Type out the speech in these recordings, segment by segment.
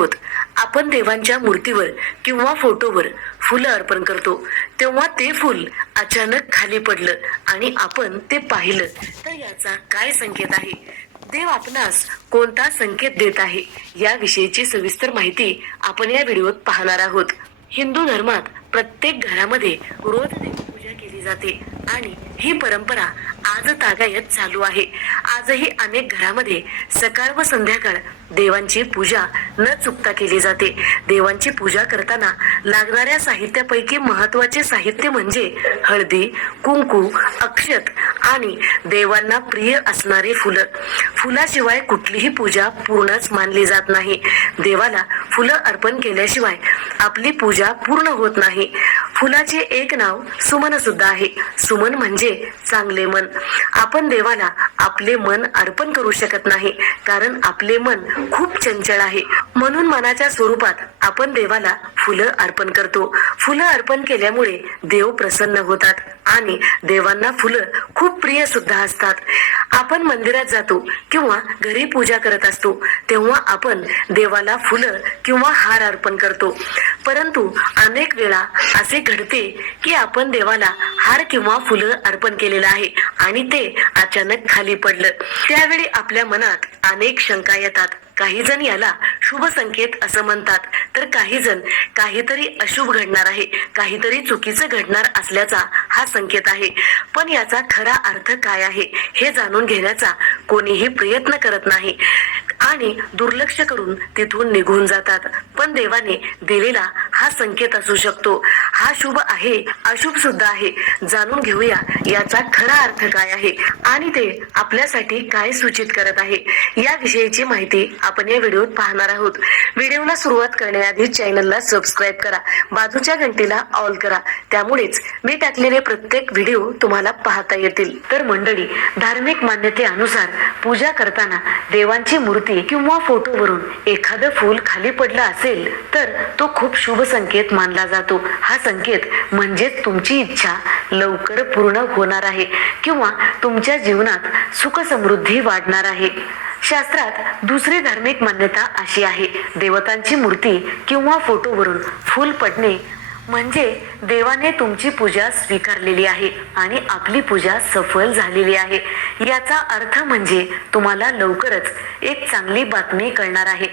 होत आपण देवांच्या मूर्तीवर किंवा फोटोवर फुलं अर्पण करतो तेव्हा ते फुल अचानक खाली पडलं आणि आपण ते पाहिलं तर याचा काय संकेत आहे देव आपणास कोणता संकेत देत आहे याविषयीची सविस्तर माहिती आपण या व्हिडिओत पाहणार आहोत हिंदू धर्मात प्रत्येक घरामध्ये रोज पूजा केली जाते आणि ही परंपरा आज तागायत चालू आहे आजही अनेक घरामध्ये सकाळ व संध्याकाळ देवांची पूजा न चुकता केली जाते देवांची पूजा करताना लागणाऱ्या साहित्यापैकी महत्वाचे साहित्य म्हणजे हळदी कुंकू अक्षत आणि देवांना प्रिय असणारे फुलं फुलाशिवाय कुठलीही पूजा पूर्णच मानली जात नाही देवाला फुलं अर्पण केल्याशिवाय आपली पूजा पूर्ण होत नाही फुलाचे एक नाव सुमन सुद्धा आहे सुमन म्हणजे चांगले मन आपण देवाला आपले मन अर्पण करू शकत नाही कारण आपले मन खूप चंचल आहे म्हणून मनाच्या स्वरूपात आपण देवाला फुलं अर्पण करतो फुलं अर्पण केल्यामुळे देव प्रसन्न होतात आणि देवांना फुलं खूप प्रिय सुद्धा असतात आपण मंदिरात जातो किंवा घरी पूजा करत असतो तेव्हा आपण देवाला फुलं किंवा हार अर्पण करतो परंतु अनेक वेळा असे घडते की आपण देवाला हार किंवा फुलं अर्पण केलेलं आहे आणि ते अचानक खाली पडलं त्यावेळी आपल्या मनात अनेक शंका येतात काही जण याला शुभ संकेत असं म्हणतात तर काही जण काहीतरी अशुभ घडणार आहे काहीतरी चुकीचं घडणार असल्याचा हा संकेत आहे पण याचा खरा अर्थ काय आहे हे जाणून घेण्याचा कोणीही प्रयत्न करत नाही आणि दुर्लक्ष करून तिथून निघून जातात पण देवाने दिलेला हा संकेत असू शकतो हा शुभ आहे अशुभ सुद्धा आहे जाणून घेऊया याचा खरा अर्थ काय आहे आणि ते आपल्यासाठी काय सूचित करत आहे याविषयीची माहिती आपण या व्हिडिओत पाहणार आहोत व्हिडिओला सुरुवात करण्याआधी चॅनलला सबस्क्राईब करा बाजूच्या घंटीला ऑल करा त्यामुळेच मी टाकलेले प्रत्येक व्हिडिओ तुम्हाला पाहता येतील तर मंडळी धार्मिक मान्यतेनुसार पूजा करताना देवांची मूर्ती किंवा फोटोवरून एखादं फूल खाली पडलं असेल तर तो खूप शुभ संकेत मानला जातो हा संकेत म्हणजे तुमची इच्छा लवकर पूर्ण होणार आहे किंवा तुमच्या जीवनात सुख समृद्धी वाढणार आहे शास्त्रात दुसरी धार्मिक मान्यता अशी आहे देवतांची मूर्ती किंवा फोटोवरून फुल पडणे म्हणजे देवाने तुमची पूजा स्वीकारलेली आहे आणि आपली पूजा सफल झालेली आहे याचा अर्थ म्हणजे तुम्हाला लवकरच एक चांगली बातमी कळणार आहे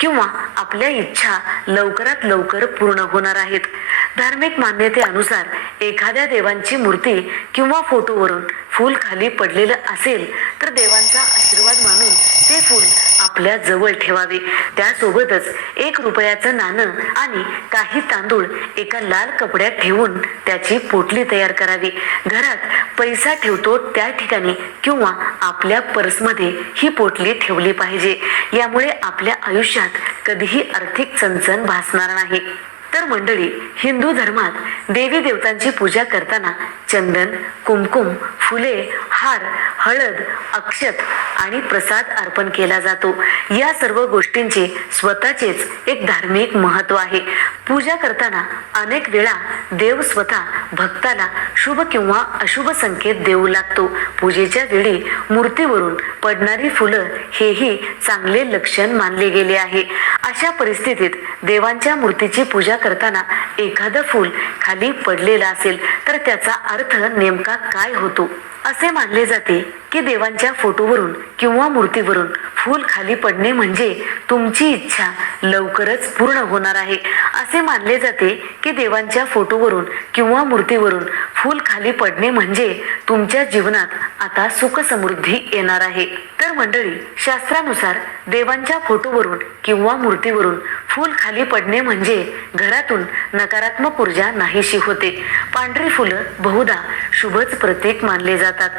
किंवा आपल्या इच्छा लवकरात लवकर पूर्ण होणार आहेत धार्मिक मान्यतेनुसार एखाद्या देवांची मूर्ती किंवा फोटोवरून फूल खाली पडलेलं असेल तर देवांचा आशीर्वाद मानून ते फूल आपल्या जवळ ठेवावे त्यासोबतच एक रुपयाचं नाणं आणि काही तांदूळ एका लाल कपड्यात ठेवून त्याची पोटली तयार करावी घरात पैसा ठेवतो त्या ठिकाणी किंवा आपल्या पर्समध्ये ही पोटली ठेवली पाहिजे यामुळे आपल्या आयुष्यात कधीही आर्थिक चणचण भासणार नाही तर मंडळी हिंदू धर्मात देवी देवतांची पूजा करताना चंदन कुमकुम फुले हार हळद अक्षत आणि प्रसाद अर्पण केला जातो या सर्व गोष्टींचे स्वतःचेच एक धार्मिक महत्व आहे पूजा करताना अनेक वेळा देव स्वतः भक्ताला शुभ किंवा अशुभ संकेत देऊ लागतो पूजेच्या वेळी मूर्तीवरून पडणारी फुलं हेही चांगले लक्षण मानले गेले आहे अशा परिस्थितीत देवांच्या मूर्तीची पूजा करताना एखादं फूल खाली पडलेलं असेल तर त्याचा अर्थ नेमका काय होतो असे मानले जाते की देवांच्या फोटोवरून किंवा मूर्तीवरून फूल खाली पडणे म्हणजे तुमची इच्छा लवकरच पूर्ण होणार आहे असे मानले जाते की देवांच्या फोटोवरून किंवा मूर्तीवरून फूल खाली पडणे म्हणजे तुमच्या जीवनात आता सुख समृद्धी येणार आहे तर मंडळी शास्त्रानुसार देवांच्या फोटोवरून किंवा मूर्तीवरून फूल खाली पडणे म्हणजे घरातून नकारात्मक ऊर्जा नाहीशी होते पांढरी फुलं बहुधा शुभच प्रतीक मानले जातात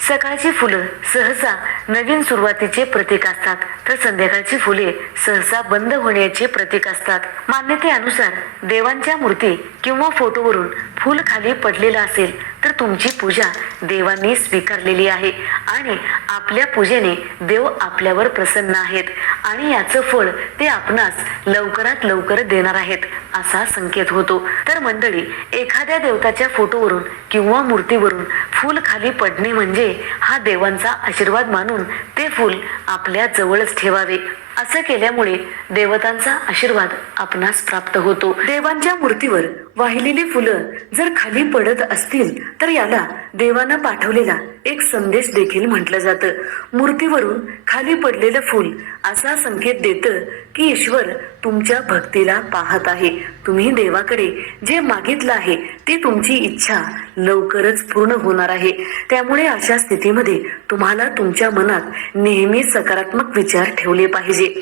सकाळची फुलं सहसा नवीन सुरुवातीचे प्रतीक असतात तर संध्याकाळची फुले सहसा बंद होण्याचे प्रतीक असतात अनुसार देवांच्या मूर्ती किंवा फोटोवरून फुल खाली पडलेलं असेल तर तुमची पूजा देवांनी स्वीकारलेली आहे आणि आपल्या पूजेने देव आपल्यावर प्रसन्न आहेत आणि याचं फळ ते आपणास लवकरात लवकर देणार आहेत असा संकेत होतो तर मंडळी एखाद्या देवताच्या फोटोवरून किंवा मूर्तीवरून फुल खाली पडणे म्हणजे हा देवांचा आशीर्वाद मानून ते फूल आपल्या जवळच ठेवावे असं केल्यामुळे देवतांचा आशीर्वाद आपणास प्राप्त होतो देवांच्या मूर्तीवर वाहिलेली फुलं जर खाली पडत असतील तर याला देवानं पाठवलेला एक संदेश देखील म्हटलं जातं मूर्तीवरून खाली पडलेलं फूल असा संकेत देतं की ईश्वर तुमच्या भक्तीला पाहत आहे तुम्ही देवाकडे जे मागितलं आहे ती तुमची इच्छा लवकरच पूर्ण होणार आहे त्यामुळे अशा स्थितीमध्ये तुम्हाला तुमच्या मनात नेहमी सकारात्मक विचार ठेवले पाहिजे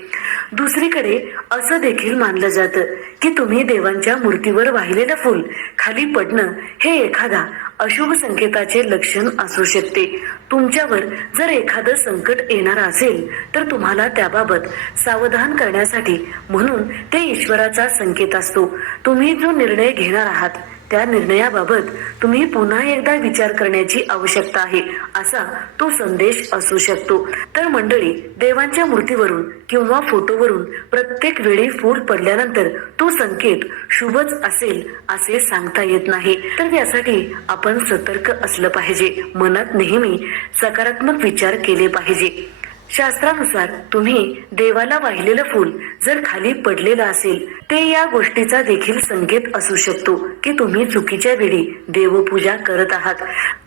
दुसरीकडे असं देखील मानलं जातं की तुम्ही देवांच्या मूर्तीवर वाहिलेलं फूल खाली पडणं हे एखादा अशुभ संकेताचे लक्षण असू शकते तुमच्यावर जर एखादं संकट येणार असेल तर तुम्हाला त्याबाबत सावधान करण्यासाठी म्हणून ते ईश्वराचा संकेत असतो तुम्ही जो निर्णय घेणार आहात त्या निर्णयाबाबत तुम्ही पुन्हा एकदा विचार करण्याची आवश्यकता आहे असा तो संदेश असू शकतो तर मंडळी देवांच्या मूर्तीवरून किंवा फोटोवरून प्रत्येक वेळी फूल पडल्यानंतर तो संकेत शुभच असेल असे सांगता येत नाही तर यासाठी आपण सतर्क असलं पाहिजे मनात नेहमी सकारात्मक विचार केले पाहिजे शास्त्रानुसार तुम्ही देवाला वाहिलेलं फूल जर खाली पडलेलं असेल ते या गोष्टीचा देखील संकेत असू शकतो की तुम्ही चुकीच्या वेळी देवपूजा करत आहात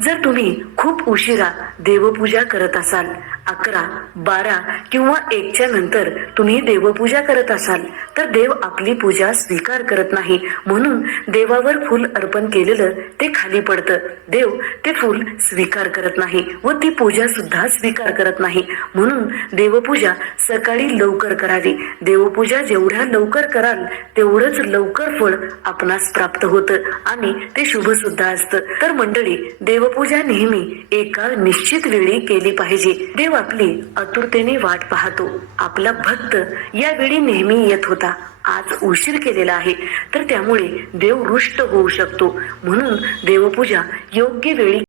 जर तुम्ही खूप उशिरा देवपूजा करत असाल अकरा बारा किंवा एकच्या नंतर तुम्ही देवपूजा करत असाल तर देव आपली पूजा स्वीकार करत नाही म्हणून देवावर फूल अर्पण केलेलं ते खाली पडतं देव ते फूल स्वीकार करत नाही व ती पूजा सुद्धा स्वीकार करत नाही म्हणून देवपूजा सकाळी लवकर करावी देवपूजा जेवढ्या लवकर कराल तेवढंच लवकर फळ आपणास प्राप्त होत आणि ते शुभ सुद्धा असत तर मंडळी देवपूजा नेहमी एका निश्चित वेळी केली पाहिजे देव आपली आतुरतेने वाट पाहतो आपला भक्त यावेळी नेहमी येत होता आज उशीर केलेला आहे तर त्यामुळे देव रुष्ट होऊ शकतो म्हणून देवपूजा योग्य वेळी